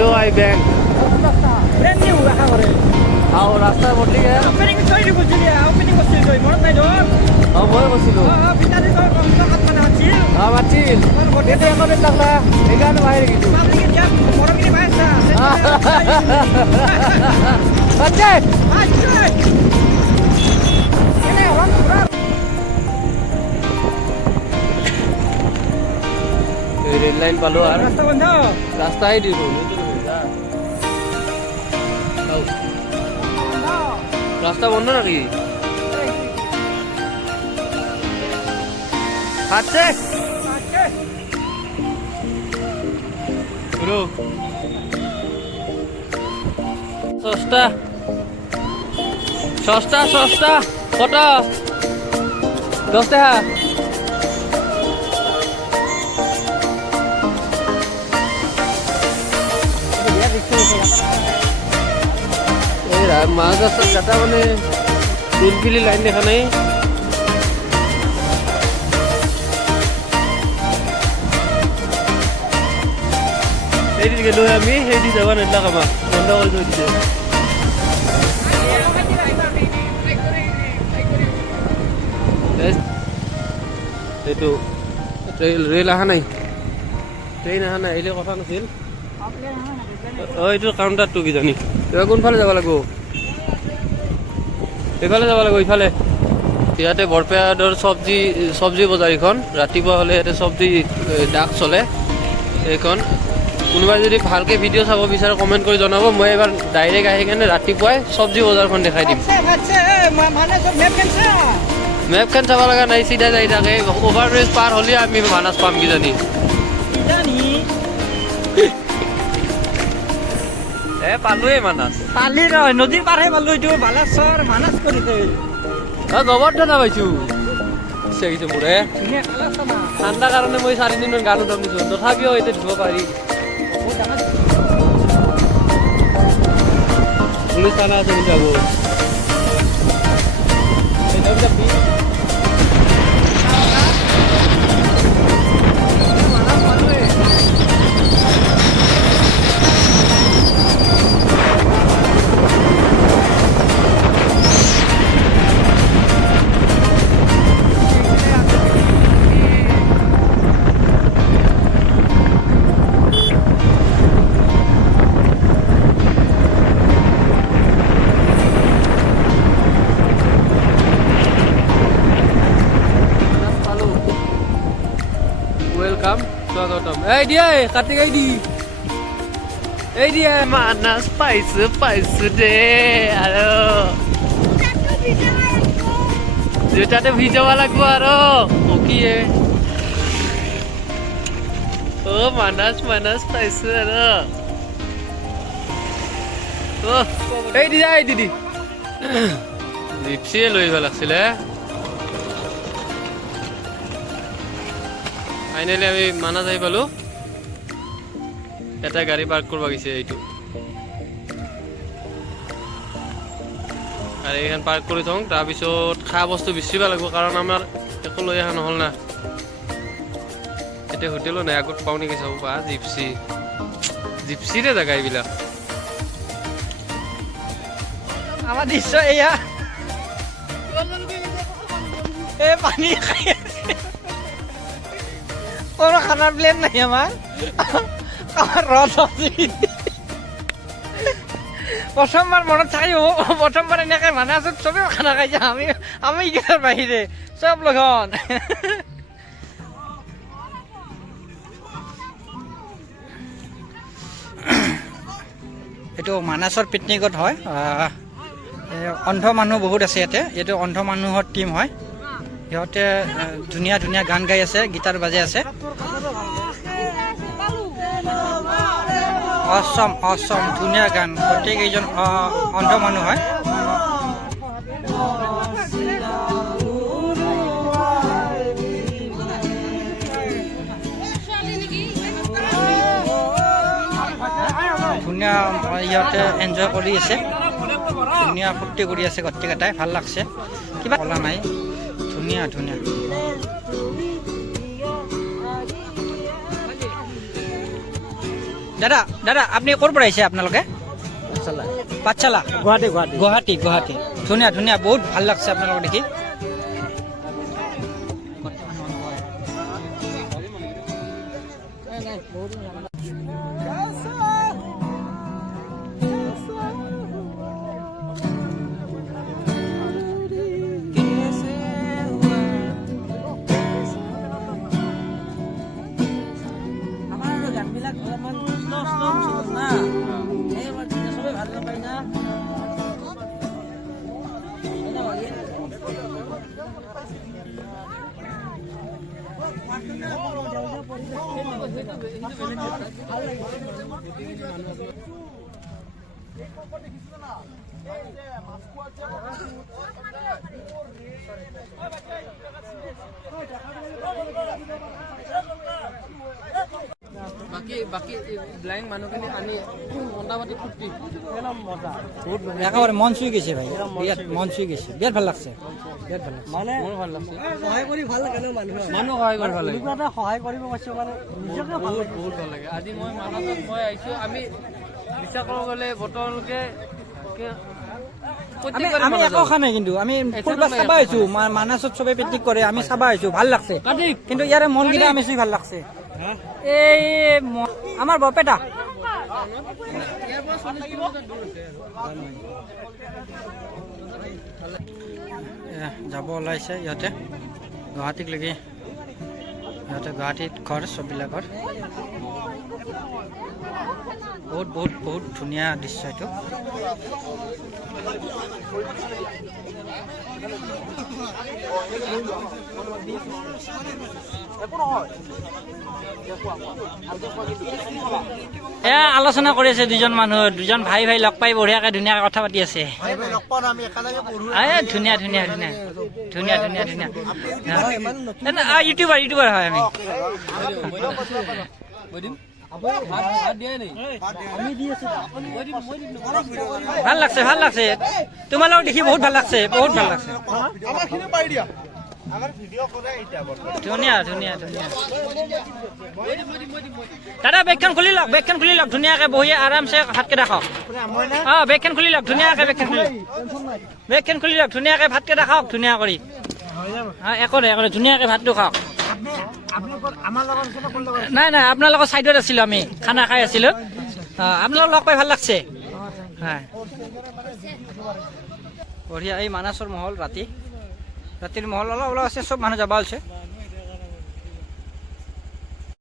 BOI bank. Brand new raka kore. How rasta botli gaya? Opening choiri bojili, opening bosil koi, morat nai dor. Moi bosilu. Bitari dor komta katmana achil. Machil. Ete ekone takla. Ekane bahir gitu. Public jam, morat kini bahasa. Aceh. Aceh. Ini orang berat. Red line palu ar. Rasta বন্ধ। Rasta hi di dulu. Tahu. Rasta বন্ধ নাকি? Aceh. Aceh। Bro. Sosta. Kota. 10 টাকা। মাছ আছে কাটা মানে পিলপিলি line দেখা নাই সেইদিন গেলো আমি সেইদিন যাব নেদিলাক আমাক বন্ধ কৰি থৈ দিছে এইটো ৰেল অহা নাই ট্ৰেইন অহা নাই আহিলে কথা নাছিল এইটো কাউণ্টাৰটো কিজানি কোনফালে যাব লাগিব এইফালে যাব লাগিব ইফালে ইয়াতে বৰপেটাৰ চব্জি বজাৰ এইখন ৰাতিপুৱা হ'লে ইয়াতে চব্জি ডাক চলে এইখন কোনোবাই যদি ভালকৈ ভিডিঅ' চাব বিচাৰে কমেণ্ট কৰি জনাব মই এবাৰ ডাইৰেক্ট আহি কেনে ৰাতিপুৱাই চব্জি বজাৰখন দেখাই দিম মেপখন চাব লগা নাই চিধা যাই থাকে অভাৰব্ৰিজ পাৰ হ'লে আমি মানাছ পাম কিজানি পালোৱে মানাছ পালি নহয় নদীৰ পাৰহে পালো এইটো বালাচৰ মানাছ কৰি থৈ গোবৰ্ধনা পাইছো চেগিছে মোৰে ঠাণ্ডা কাৰণে মই 4 দিনমান গান উঠাম দিছো তথাপিও এতিয়া ধুব পাৰি পুলিচ থানা আছে কিন্তু আকৌ স্বাগতম এই দিয়া কাটি গাই দি এই দিয়া মানাছ পাইছো দে আৰু জোতাতে ভিজাব লাগিব আৰু অকিয়ে মানাছ পাইছো আৰু এই দিয়া এই দিদি জিপচিয়ে লৈ আহিব লাগিছিলে ফাইনেলি আমি মানাছ আহি পালো এটা গাড়ী পাৰ্ক কৰিব গৈছে এইটো আৰু এইখন পাৰ্ক কৰি থওঁ তাৰপিছত খোৱা বস্তু বেচিব লাগিব কাৰণ আমাৰ একো লৈ অহা নহ'ল না এতিয়া হোটেলো নাই আগত পাওঁ নেকি চাব পা জিপচিৰে জেগা এইবিলাক আমাৰ দৃশ্য এয়া এই পানী খাই কোনো খানাৰ প্লেন নাই আমাৰ ৰথ প্ৰথমবাৰ মনত থাকিব প্ৰথমবাৰ এনেকৈ মানাছত চবেই খানা খাইছে আমি এইকেইটাৰ বাহিৰে চব লগন এইটো মানাছৰ পিকনিকত হয় অন্ধ মানুহ বহুত আছে ইয়াতে এইটো অন্ধ মানুহৰ টিম হয় সিহঁতে ধুনীয়া গান গাই আছে গিটাৰ বাজাই আছে অসম ধুনীয়া গান গোটেইকেইজন অন্ধ মানুহ হয় ধুনীয়া ইহঁতে এনজয় কৰি আছে ধুনীয়া ফূৰ্তি কৰি আছে গোটেইকেইটাই ভাল লাগছে কিবা কলা নাই ধুনীয়া দাদা দাদা আপুনি ক'ৰ পৰা আহিছে আপোনালোকে পাঠশালা গুৱাহাটী ধুনীয়া ধুনীয়া বহুত ভাল লাগছে আপোনালোকক দেখি বাকী ব্লাইণ্ড মানুহখিনি আনি মন্দা পাতি ফূৰ্তি একেবাৰে মন চুই গৈছে ভাই বিৰাট মন চুই গৈছে বিৰাট ভাল লাগছে বিৰাট ভাল লাগছে মানে মোৰ ভাল লাগছে সহায় কৰি ভাল লাগে ন মানুহে মানুহ সহায় কৰি ভাল লাগে কিবা এটা সহায় কৰিব পাৰিছো মানে নিজকে ভাল বহুত বহুত ভাল লাগে আজি মই মানসত মই আহিছোঁ আমি বিশ্বাস কৰিব গ'লে বৰ্তমানলৈকে আমি একো খোৱা নাই কিন্তু আমি ফুৰিব চাব আহিছো মানাসত চবে পিকনিক কৰে আমি চাব আহিছো ভাল লাগছে কিন্তু ইয়াৰে মনকেইটা আমি চুই ভাল লাগছে এই আমাৰ বৰপেটা যাব ওলাইছে ইহঁতে গুৱাহাটীলৈকে ইহঁতে গুৱাহাটীত ঘৰ চববিলাকৰ বহুত বহুত বহুত ধুনীয়া দৃশ্য এইটো এয়া আলোচনা কৰি আছে দুজন মানুহ দুজন ভাই লগ পাই বঢ়িয়াকে ধুনীয়াকে কথা পাতি আছে ধুনীয়া ধুনীয়া ধুনীয়া ধুনীয়া ধুনীয়া ধুনীয়া ইউটিউবাৰ হয় আমি ভাল লাগছে তোমালোকক দেখি বহুত ভাল লাগছে ধুনীয়া ধুনীয়া ধুনীয়া দাদা বেগখন খুলি লওক ধুনীয়াকে বহি আৰামছে ভাতকেইটা খাওক বেগখন খুলি লওক ধুনীয়াকে বেগখন খুলি লওক ধুনীয়াকে ভাতকেইটা খাওক ধুনীয়া কৰি একো নাই ধুনীয়াকে ভাতটো খাওক নাই আপোনালোকৰ চাইডত আছিলো আমি খানা খাই আছিলো আপোনালোক লগ পাই ভাল লাগছে বঢ়িয়া এই মানাসৰ মহল ৰাতিৰ মহল অলপ আছে চব মানুহ যাব আছে